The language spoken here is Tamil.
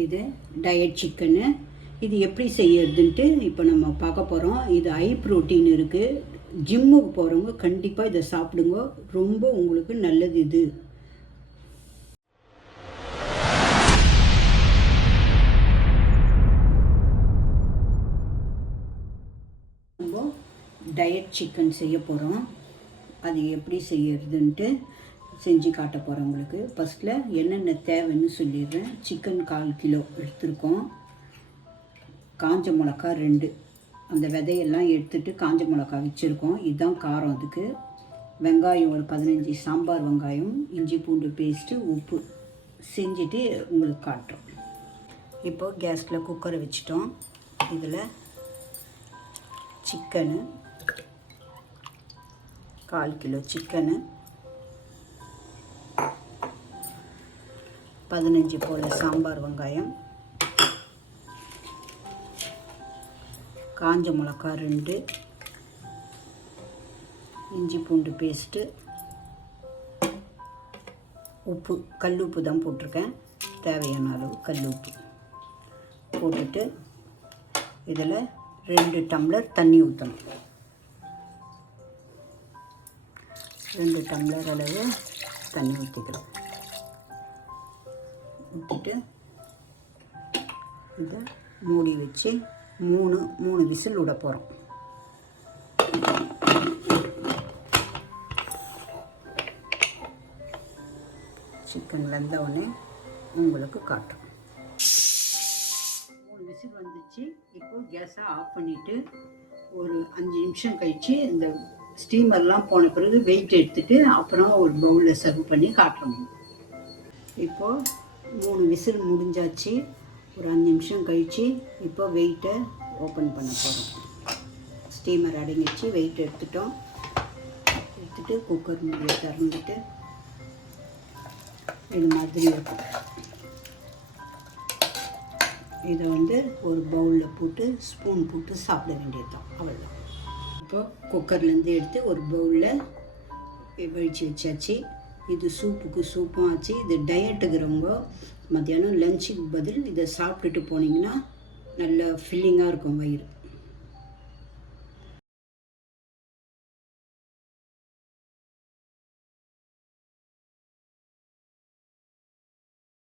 இது டயட் சிக்கனு. இது எப்படி செய்யறதுன்ட்டு இப்போ நம்ம பார்க்க போகிறோம். இது ஹை ப்ரோட்டீன் இருக்குது. ஜிம்முக்கு போகிறவங்க கண்டிப்பாக இதை சாப்பிடுங்க. ரொம்ப உங்களுக்கு நல்லது இது. நம்ம டயட் சிக்கன் செய்ய போகிறோம். அது எப்படி செய்யறதுன்ட்டு செஞ்சு காட்ட போகிறேன் உங்களுக்கு. ஃபஸ்ட்டில் என்னென்ன தேவைன்னு சொல்லிடுறேன். சிக்கன் 1/4 கிலோ எடுத்துருக்கோம். காஞ்ச மிளகா 2, அந்த விதையெல்லாம் எடுத்துகிட்டு காஞ்ச மிளகா வச்சுருக்கோம். இதுதான் காரம். அதுக்கு வெங்காயம் ஒரு 15 சாம்பார் வெங்காயம், இஞ்சி பூண்டு பேஸ்ட்டு, உப்பு செஞ்சுட்டு உங்களுக்கு காட்டுறோம். இப்போது கேஸில் குக்கரை வச்சுட்டோம். இதில் சிக்கனு 1/4 கிலோ சிக்கனு, 15 போல் சாம்பார் வெங்காயம், காஞ்ச மிளகா 2, இஞ்சி பூண்டு பேஸ்ட்டு, உப்பு, கல் உப்பு தான் போட்டிருக்கேன். தேவையான அளவு கல் உப்பு போட்டுட்டு இதில் 2 டம்ளர் தண்ணி ஊற்றணும். 2 டம்ளர் அளவு தண்ணி ஊற்றிக்கலாம். ஊற்றிட்டு இதை மூடி வச்சு 3 விசில் விட போகிறோம். சிக்கன் வெந்தவுடனே உங்களுக்கு காட்டும். 3 விசில் வந்துச்சு. இப்போது கேஸை ஆஃப் பண்ணிவிட்டு ஒரு 5 நிமிஷம் கழித்து இந்த ஸ்டீமர்லாம் போன பிறகு வெயிட் எடுத்துகிட்டு அப்புறம் ஒரு பவுலில் சர்வ் பண்ணி காட்டுறோம். இப்போது 3 விசில் முடிஞ்சாச்சு. ஒரு 5 நிமிஷம் கழித்து இப்போ வெயிட்டை ஓப்பன் பண்ண போகிறோம். ஸ்டீமர் அடங்கிச்சு. வெயிட் எடுத்துட்டோம். எடுத்துகிட்டு குக்கர் மூடியை திறந்துட்டு இது மாதிரி இருக்கும். இதை ஒரு பவுலில் போட்டு ஸ்பூன் போட்டு சாப்பிட வேண்டியதுதான். அவ்வளோதான். இப்போ குக்கர்லேருந்து எடுத்து ஒரு பவுலில் வழித்து வச்சாச்சு. இது சூப்பும் ஆச்சு. இது டயட்டுக்கிறவங்க மத்தியானம் லஞ்சுக்கு பதில் இதை சாப்பிட்டுட்டு போனீங்கன்னா நல்ல ஃபில்லிங்காக இருக்கும் வயிறு.